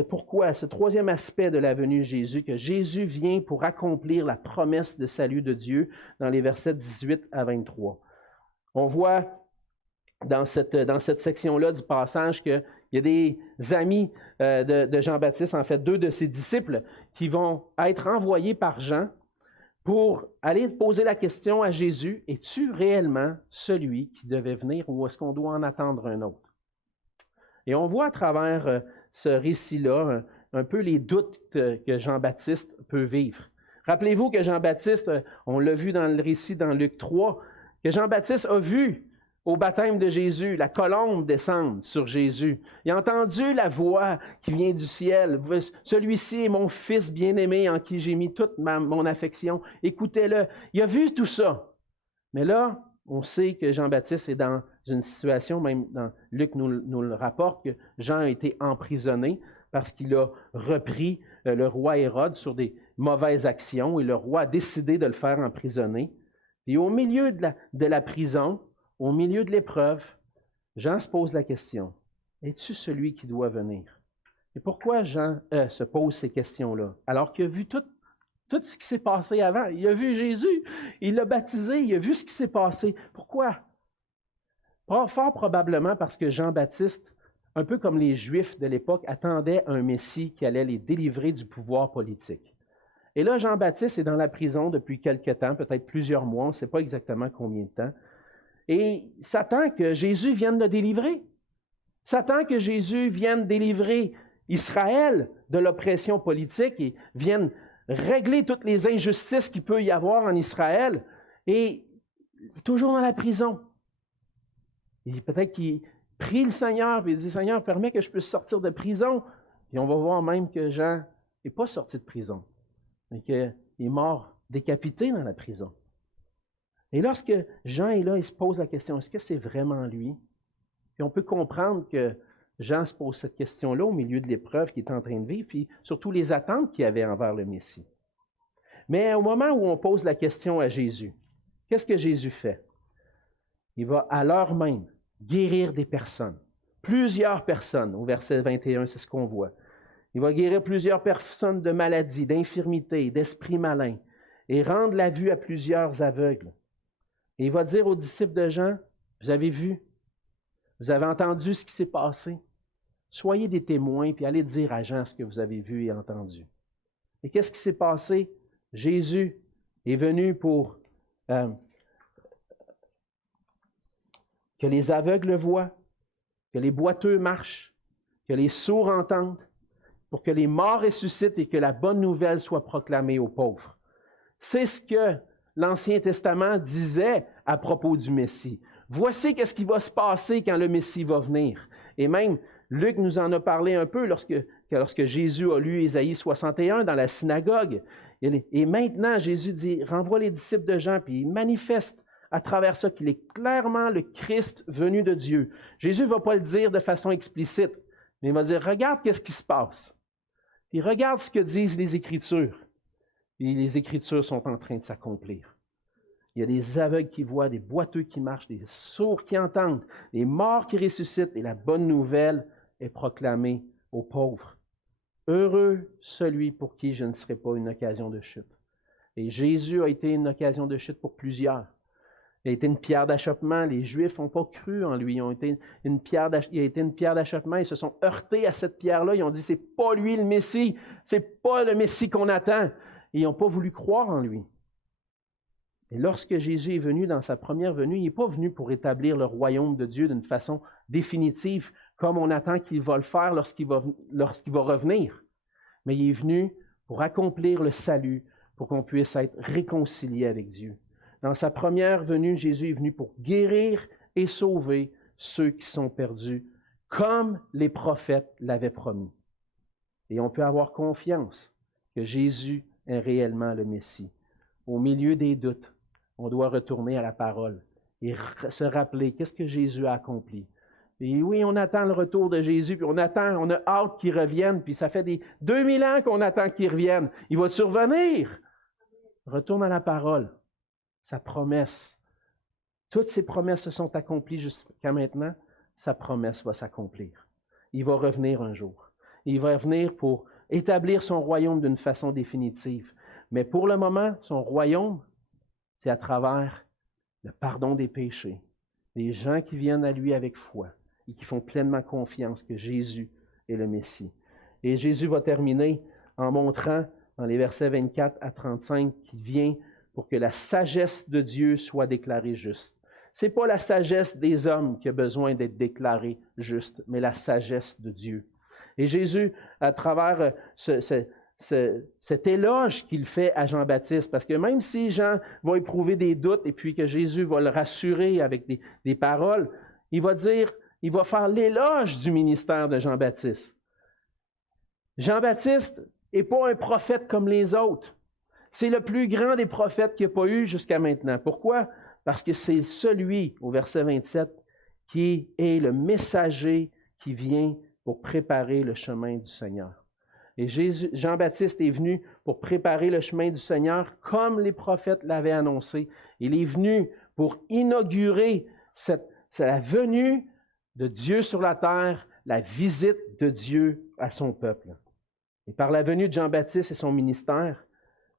Pourquoi? Ce troisième aspect de la venue de Jésus, que Jésus vient pour accomplir la promesse de salut de Dieu dans les versets 18 à 23. On voit dans cette section-là du passage qu'il y a des amis de Jean-Baptiste, en fait 2 de ses disciples, qui vont être envoyés par Jean pour aller poser la question à Jésus, es-tu réellement celui qui devait venir ou est-ce qu'on doit en attendre un autre? Et on voit à travers ce récit-là un peu les doutes que Jean-Baptiste peut vivre. Rappelez-vous que Jean-Baptiste, on l'a vu dans le récit dans Luc 3, que Jean-Baptiste a vu au baptême de Jésus la colombe descendre sur Jésus. Il a entendu la voix qui vient du ciel. Celui-ci est mon fils bien-aimé en qui j'ai mis toute mon affection. Écoutez-le. Il a vu tout ça. Mais là, on sait que Jean-Baptiste est dans une situation, même dans Luc nous le rapporte, que Jean a été emprisonné parce qu'il a repris le roi Hérode sur des mauvaises actions et le roi a décidé de le faire emprisonner. Et au milieu de la prison, au milieu de l'épreuve, Jean se pose la question, es-tu celui qui doit venir? Et pourquoi Jean se pose ces questions-là? Alors qu'il a vu tout ce qui s'est passé avant. Il a vu Jésus, il l'a baptisé, il a vu ce qui s'est passé. Pourquoi? Fort probablement parce que Jean-Baptiste, un peu comme les Juifs de l'époque, attendait un Messie qui allait les délivrer du pouvoir politique. Et là, Jean-Baptiste est dans la prison depuis quelque temps, peut-être plusieurs mois, on ne sait pas exactement combien de temps. Et il s'attend que Jésus vienne le délivrer. Il s'attend que Jésus vienne délivrer Israël de l'oppression politique et vienne régler toutes les injustices qu'il peut y avoir en Israël. Et toujours dans la prison. Et peut-être qu'il prie le Seigneur et il dit, Seigneur, permets que je puisse sortir de prison. Et on va voir même que Jean n'est pas sorti de prison, mais qu'il est mort décapité dans la prison. Et lorsque Jean est là, il se pose la question, est-ce que c'est vraiment lui? Puis on peut comprendre que Jean se pose cette question-là au milieu de l'épreuve qu'il est en train de vivre, puis surtout les attentes qu'il avait envers le Messie. Mais au moment où on pose la question à Jésus, qu'est-ce que Jésus fait? Il va à l'heure même guérir des personnes, plusieurs personnes. Au verset 21, c'est ce qu'on voit. Il va guérir plusieurs personnes de maladies, d'infirmités, d'esprits malins et rendre la vue à plusieurs aveugles. Et il va dire aux disciples de Jean, vous avez vu, vous avez entendu ce qui s'est passé. Soyez des témoins, puis allez dire à Jean ce que vous avez vu et entendu. Et qu'est-ce qui s'est passé? Jésus est venu pour que les aveugles voient, que les boiteux marchent, que les sourds entendent, pour que les morts ressuscitent et que la bonne nouvelle soit proclamée aux pauvres. C'est ce que l'Ancien Testament disait à propos du Messie. Voici qu'est-ce qui va se passer quand le Messie va venir. Et même, Luc nous en a parlé un peu lorsque Jésus a lu Ésaïe 61 dans la synagogue. Et maintenant, Jésus dit, renvoie les disciples de Jean, puis il manifeste à travers ça qu'il est clairement le Christ venu de Dieu. Jésus ne va pas le dire de façon explicite, mais il va dire, regarde qu'est-ce qui se passe. Puis regarde ce que disent les Écritures. Et les Écritures sont en train de s'accomplir. Il y a des aveugles qui voient, des boiteux qui marchent, des sourds qui entendent, des morts qui ressuscitent, et la bonne nouvelle est proclamée aux pauvres. Heureux celui pour qui je ne serai pas une occasion de chute. Et Jésus a été une occasion de chute pour plusieurs. Il a été une pierre d'achoppement. Les Juifs n'ont pas cru en lui. Il a été une pierre d'achoppement. Ils se sont heurtés à cette pierre-là. Ils ont dit, c'est pas lui le Messie. C'est pas le Messie qu'on attend. Et ils n'ont pas voulu croire en lui. Et lorsque Jésus est venu dans sa première venue, il n'est pas venu pour établir le royaume de Dieu d'une façon définitive, comme on attend qu'il va le faire lorsqu'il va revenir. Mais il est venu pour accomplir le salut, pour qu'on puisse être réconcilié avec Dieu. Dans sa première venue, Jésus est venu pour guérir et sauver ceux qui sont perdus, comme les prophètes l'avaient promis. Et on peut avoir confiance que Jésus est réellement le Messie. Au milieu des doutes, on doit retourner à la parole et se rappeler qu'est-ce que Jésus a accompli. Et oui, on attend le retour de Jésus, puis on a hâte qu'il revienne, puis ça fait des 2000 ans qu'on attend qu'il revienne. Il va survenir. Retourne à la parole. Sa promesse. Toutes ses promesses se sont accomplies jusqu'à maintenant. Sa promesse va s'accomplir. Il va revenir un jour. Il va revenir pour établir son royaume d'une façon définitive. Mais pour le moment, son royaume, c'est à travers le pardon des péchés des gens qui viennent à lui avec foi et qui font pleinement confiance que Jésus est le Messie. Et Jésus va terminer en montrant dans les versets 24 à 35 qu'il vient pour que la sagesse de Dieu soit déclarée juste. Ce n'est pas la sagesse des hommes qui a besoin d'être déclarée juste, mais la sagesse de Dieu. Et Jésus, à travers cet éloge qu'il fait à Jean-Baptiste, parce que même si Jean va éprouver des doutes et puis que Jésus va le rassurer avec des paroles, il va faire l'éloge du ministère de Jean-Baptiste. Jean-Baptiste n'est pas un prophète comme les autres. C'est le plus grand des prophètes qu'il n'y a pas eu jusqu'à maintenant. Pourquoi? Parce que c'est celui, au verset 27, qui est le messager qui vient pour préparer le chemin du Seigneur. Et Jean-Baptiste est venu pour préparer le chemin du Seigneur comme les prophètes l'avaient annoncé. Il est venu pour inaugurer la venue de Dieu sur la terre, la visite de Dieu à son peuple. Et par la venue de Jean-Baptiste et son ministère,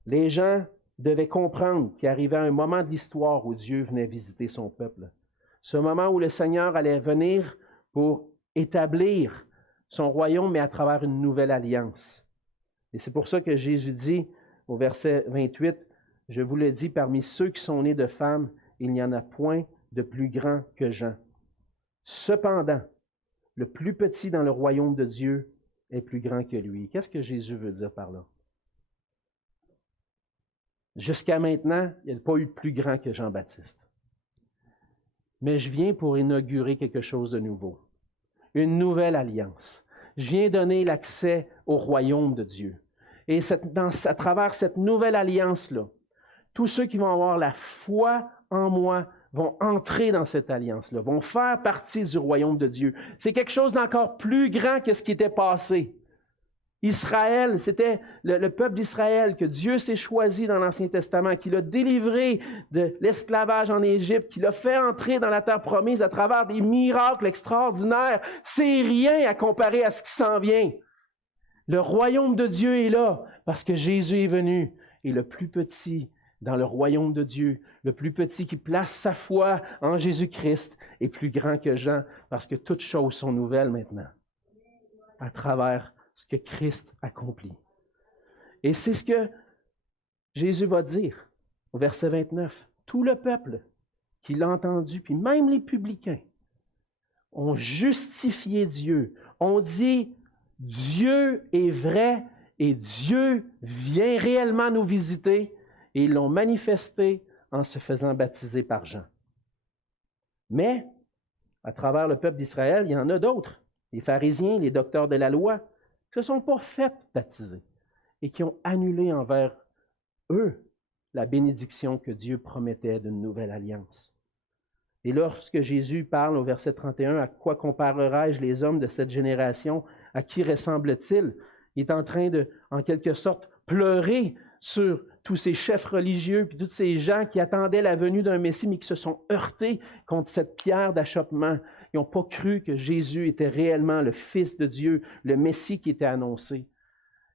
les gens devaient comprendre qu'il arrivait un moment de l'histoire où Dieu venait visiter son peuple. Ce moment où le Seigneur allait venir pour établir son royaume, mais à travers une nouvelle alliance. Et c'est pour ça que Jésus dit au verset 28, « Je vous le dis, parmi ceux qui sont nés de femmes, il n'y en a point de plus grand que Jean. Cependant, le plus petit dans le royaume de Dieu est plus grand que lui. » Qu'est-ce que Jésus veut dire par là? Jusqu'à maintenant, il n'y a pas eu de plus grand que Jean-Baptiste. Mais je viens pour inaugurer quelque chose de nouveau. Une nouvelle alliance. Je viens donner l'accès au royaume de Dieu. Et à travers cette nouvelle alliance-là, tous ceux qui vont avoir la foi en moi vont entrer dans cette alliance-là, vont faire partie du royaume de Dieu. C'est quelque chose d'encore plus grand que ce qui était passé. Israël, c'était le peuple d'Israël que Dieu s'est choisi dans l'Ancien Testament, qui l'a délivré de l'esclavage en Égypte, qui l'a fait entrer dans la terre promise à travers des miracles extraordinaires. C'est rien à comparer à ce qui s'en vient. Le royaume de Dieu est là parce que Jésus est venu. Et le plus petit dans le royaume de Dieu, le plus petit qui place sa foi en Jésus-Christ est plus grand que Jean parce que toutes choses sont nouvelles maintenant à travers ce que Christ accomplit. Et c'est ce que Jésus va dire au verset 29. Tout le peuple qui l'a entendu, puis même les publicains, ont justifié Dieu. On dit, Dieu est vrai et Dieu vient réellement nous visiter, et ils l'ont manifesté en se faisant baptiser par Jean. Mais, à travers le peuple d'Israël, il y en a d'autres, les pharisiens, les docteurs de la loi, qui ne se sont pas fait baptiser et qui ont annulé envers eux la bénédiction que Dieu promettait d'une nouvelle alliance. Et lorsque Jésus parle au verset 31, « À quoi comparerai-je les hommes de cette génération? À qui ressemble-t-il? » Il est en train de, en quelque sorte, pleurer sur tous ces chefs religieux puis tous ces gens qui attendaient la venue d'un Messie, mais qui se sont heurtés contre cette pierre d'achoppement. Ils n'ont pas cru que Jésus était réellement le Fils de Dieu, le Messie qui était annoncé.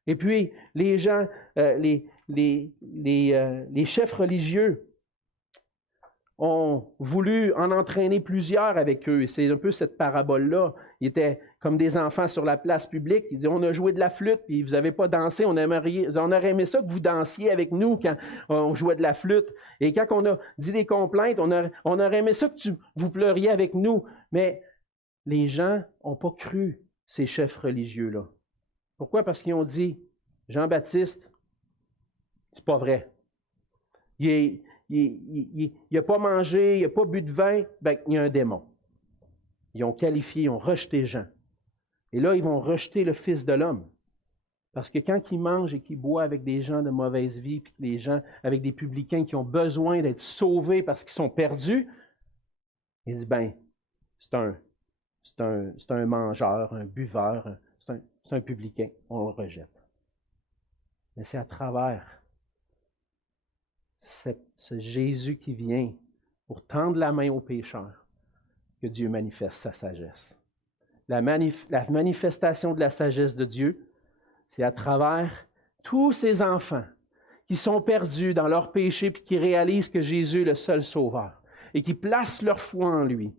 Et puis, les gens, les chefs religieux ont voulu en entraîner plusieurs avec eux. Et c'est un peu cette parabole-là. Ils étaient comme des enfants sur la place publique. Ils disaient, on a joué de la flûte, puis vous n'avez pas dansé. On aurait aimé ça que vous dansiez avec nous quand on jouait de la flûte. Et quand on a dit des complaintes, on aurait aimé ça que vous pleuriez avec nous. Mais les gens n'ont pas cru ces chefs religieux-là. Pourquoi? Parce qu'ils ont dit, Jean-Baptiste, c'est pas vrai. Il n'a pas mangé, il n'a pas bu de vin, ben, il y a un démon. Ils ont qualifié, ils ont rejeté Jean. Et là, ils vont rejeter le Fils de l'homme. Parce que quand ils mangent et qu'ils boivent avec des gens de mauvaise vie, puis des gens avec des publicains qui ont besoin d'être sauvés parce qu'ils sont perdus, ils disent, ben, c'est un mangeur, un buveur, c'est un publicain, on le rejette. Mais c'est à travers ce Jésus qui vient pour tendre la main aux pécheurs que Dieu manifeste sa sagesse. La manifestation de la sagesse de Dieu, c'est à travers tous ces enfants qui sont perdus dans leur péché et qui réalisent que Jésus est le seul sauveur. et qui placent leur foi en lui.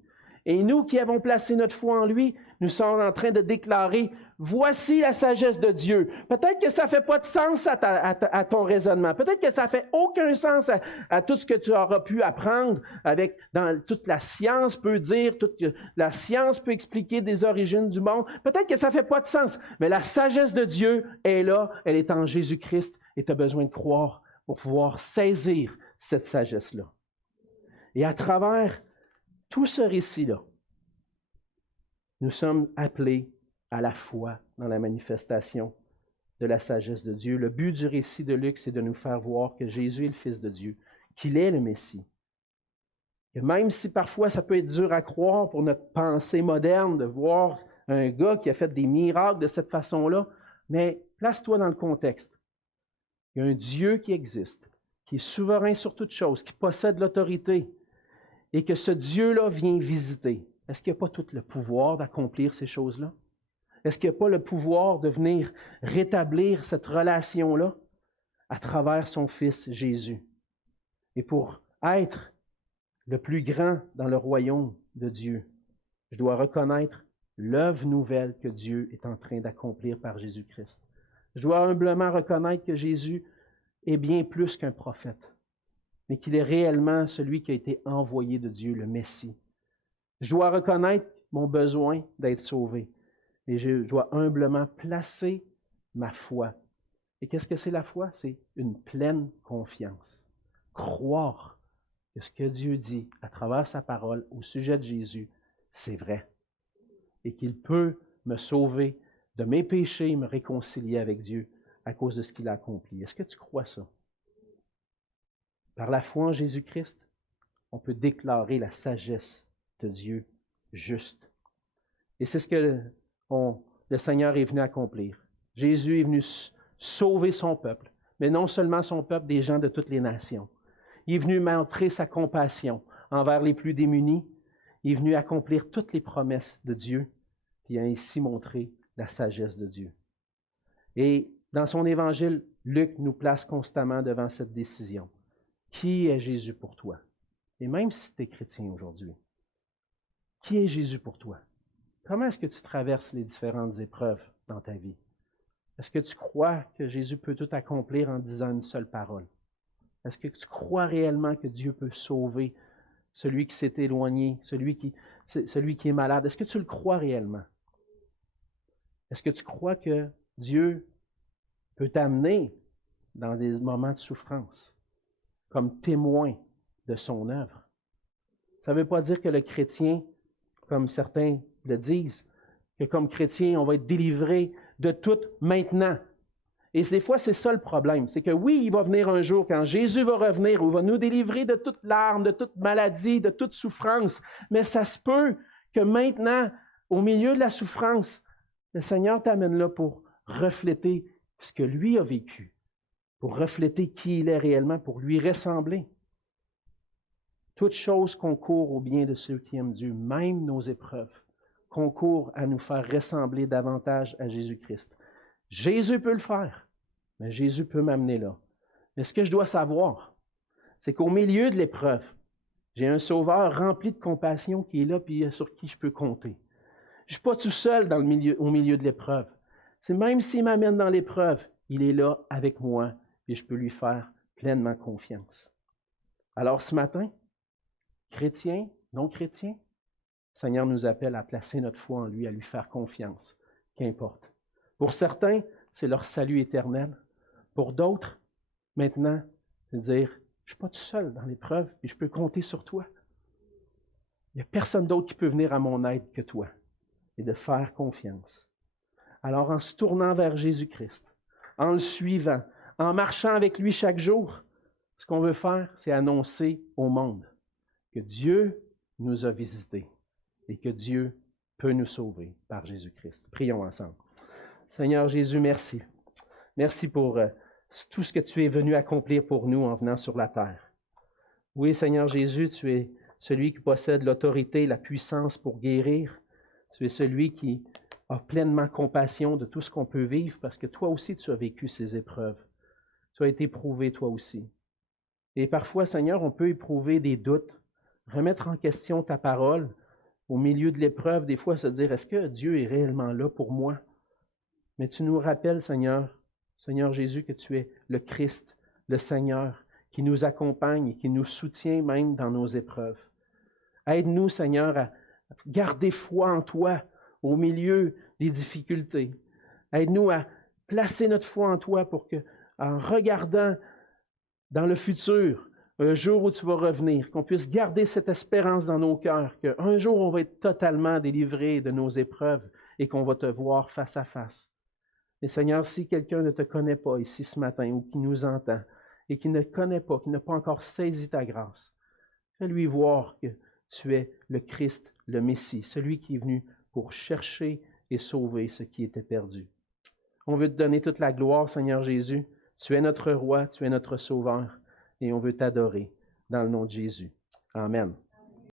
Et nous qui avons placé notre foi en lui, nous sommes en train de déclarer, voici la sagesse de Dieu. Peut-être que ça ne fait pas de sens à ton raisonnement. Peut-être que ça ne fait aucun sens à tout ce que tu auras pu apprendre toute la science peut dire, toute la science peut expliquer des origines du monde. Peut-être que ça ne fait pas de sens, mais la sagesse de Dieu est là, elle est en Jésus-Christ et tu as besoin de croire pour pouvoir saisir cette sagesse-là. Et à travers tout ce récit-là, nous sommes appelés à la foi dans la manifestation de la sagesse de Dieu. Le but du récit de Luc, c'est de nous faire voir que Jésus est le Fils de Dieu, qu'il est le Messie. Et même si parfois ça peut être dur à croire pour notre pensée moderne de voir un gars qui a fait des miracles de cette façon-là, mais place-toi dans le contexte. Il y a un Dieu qui existe, qui est souverain sur toute chose, qui possède l'autorité, et que ce Dieu-là vient visiter. Est-ce qu'il n'y a pas tout le pouvoir d'accomplir ces choses-là? Est-ce qu'il n'y a pas le pouvoir de venir rétablir cette relation-là à travers son Fils Jésus? Et pour être le plus grand dans le royaume de Dieu, je dois reconnaître l'œuvre nouvelle que Dieu est en train d'accomplir par Jésus-Christ. Je dois humblement reconnaître que Jésus est bien plus qu'un prophète, mais qu'il est réellement celui qui a été envoyé de Dieu, le Messie. Je dois reconnaître mon besoin d'être sauvé. Et je dois humblement placer ma foi. Et qu'est-ce que c'est la foi? C'est une pleine confiance. Croire que ce que Dieu dit à travers sa parole au sujet de Jésus, c'est vrai. Et qu'il peut me sauver de mes péchés et me réconcilier avec Dieu à cause de ce qu'il a accompli. Est-ce que tu crois ça? Par la foi en Jésus-Christ, on peut déclarer la sagesse de Dieu juste. Et c'est ce que le Seigneur est venu accomplir. Jésus est venu sauver son peuple, mais non seulement son peuple, des gens de toutes les nations. Il est venu montrer sa compassion envers les plus démunis. Il est venu accomplir toutes les promesses de Dieu, puis il a ainsi montré la sagesse de Dieu. Et dans son évangile, Luc nous place constamment devant cette décision. Qui est Jésus pour toi? Et même si tu es chrétien aujourd'hui, qui est Jésus pour toi? Comment est-ce que tu traverses les différentes épreuves dans ta vie? Est-ce que tu crois que Jésus peut tout accomplir en disant une seule parole? Est-ce que tu crois réellement que Dieu peut sauver celui qui s'est éloigné, celui qui est malade? Est-ce que tu le crois réellement? Est-ce que tu crois que Dieu peut t'amener dans des moments de souffrance comme témoin de son œuvre? Ça ne veut pas dire que le chrétien, comme certains le disent, que comme chrétien, on va être délivré de tout maintenant. Et des fois, c'est ça le problème. C'est que oui, il va venir un jour, quand Jésus va revenir, où il va nous délivrer de toute larme, de toute maladie, de toute souffrance. Mais ça se peut que maintenant, au milieu de la souffrance, le Seigneur t'amène là pour refléter ce que lui a vécu, pour refléter qui il est réellement, pour lui ressembler. Toute chose concourt au bien de ceux qui aiment Dieu, même nos épreuves, concourent à nous faire ressembler davantage à Jésus-Christ. Jésus peut le faire, mais Jésus peut m'amener là. Mais ce que je dois savoir, c'est qu'au milieu de l'épreuve, j'ai un Sauveur rempli de compassion qui est là et sur qui je peux compter. Je ne suis pas tout seul au milieu de l'épreuve. C'est même s'il m'amène dans l'épreuve, il est là avec moi et je peux lui faire pleinement confiance. Alors ce matin, chrétiens, non chrétiens, le Seigneur nous appelle à placer notre foi en lui, à lui faire confiance, qu'importe. Pour certains, c'est leur salut éternel. Pour d'autres, maintenant, c'est de dire, je ne suis pas tout seul dans l'épreuve, et je peux compter sur toi. Il n'y a personne d'autre qui peut venir à mon aide que toi, et de faire confiance. Alors, en se tournant vers Jésus-Christ, en le suivant, en marchant avec lui chaque jour, ce qu'on veut faire, c'est annoncer au monde que Dieu nous a visités et que Dieu peut nous sauver par Jésus-Christ. Prions ensemble. Seigneur Jésus, merci. Merci pour tout ce que tu es venu accomplir pour nous en venant sur la terre. Oui, Seigneur Jésus, tu es celui qui possède l'autorité, la puissance pour guérir. Tu es celui qui a pleinement compassion de tout ce qu'on peut vivre parce que toi aussi, tu as vécu ces épreuves. Tu as été éprouvé toi aussi. Et parfois, Seigneur, on peut éprouver des doutes. remettre en question ta parole au milieu de l'épreuve, des fois se dire, est-ce que Dieu est réellement là pour moi? Mais tu nous rappelles, Seigneur, Seigneur Jésus, que tu es le Christ, le Seigneur, qui nous accompagne et qui nous soutient même dans nos épreuves. Aide-nous, Seigneur, à garder foi en toi au milieu des difficultés. Aide-nous à placer notre foi en toi pour que, en regardant dans le futur, le jour où tu vas revenir, qu'on puisse garder cette espérance dans nos cœurs, qu'un jour on va être totalement délivré de nos épreuves et qu'on va te voir face à face. Et Seigneur, si quelqu'un ne te connaît pas ici ce matin ou qui nous entend et qui ne connaît pas, qui n'a pas encore saisi ta grâce, fais-lui voir que tu es le Christ, le Messie, celui qui est venu pour chercher et sauver ce qui était perdu. On veut te donner toute la gloire, Seigneur Jésus. Tu es notre roi, tu es notre sauveur et on veut t'adorer dans le nom de Jésus. Amen.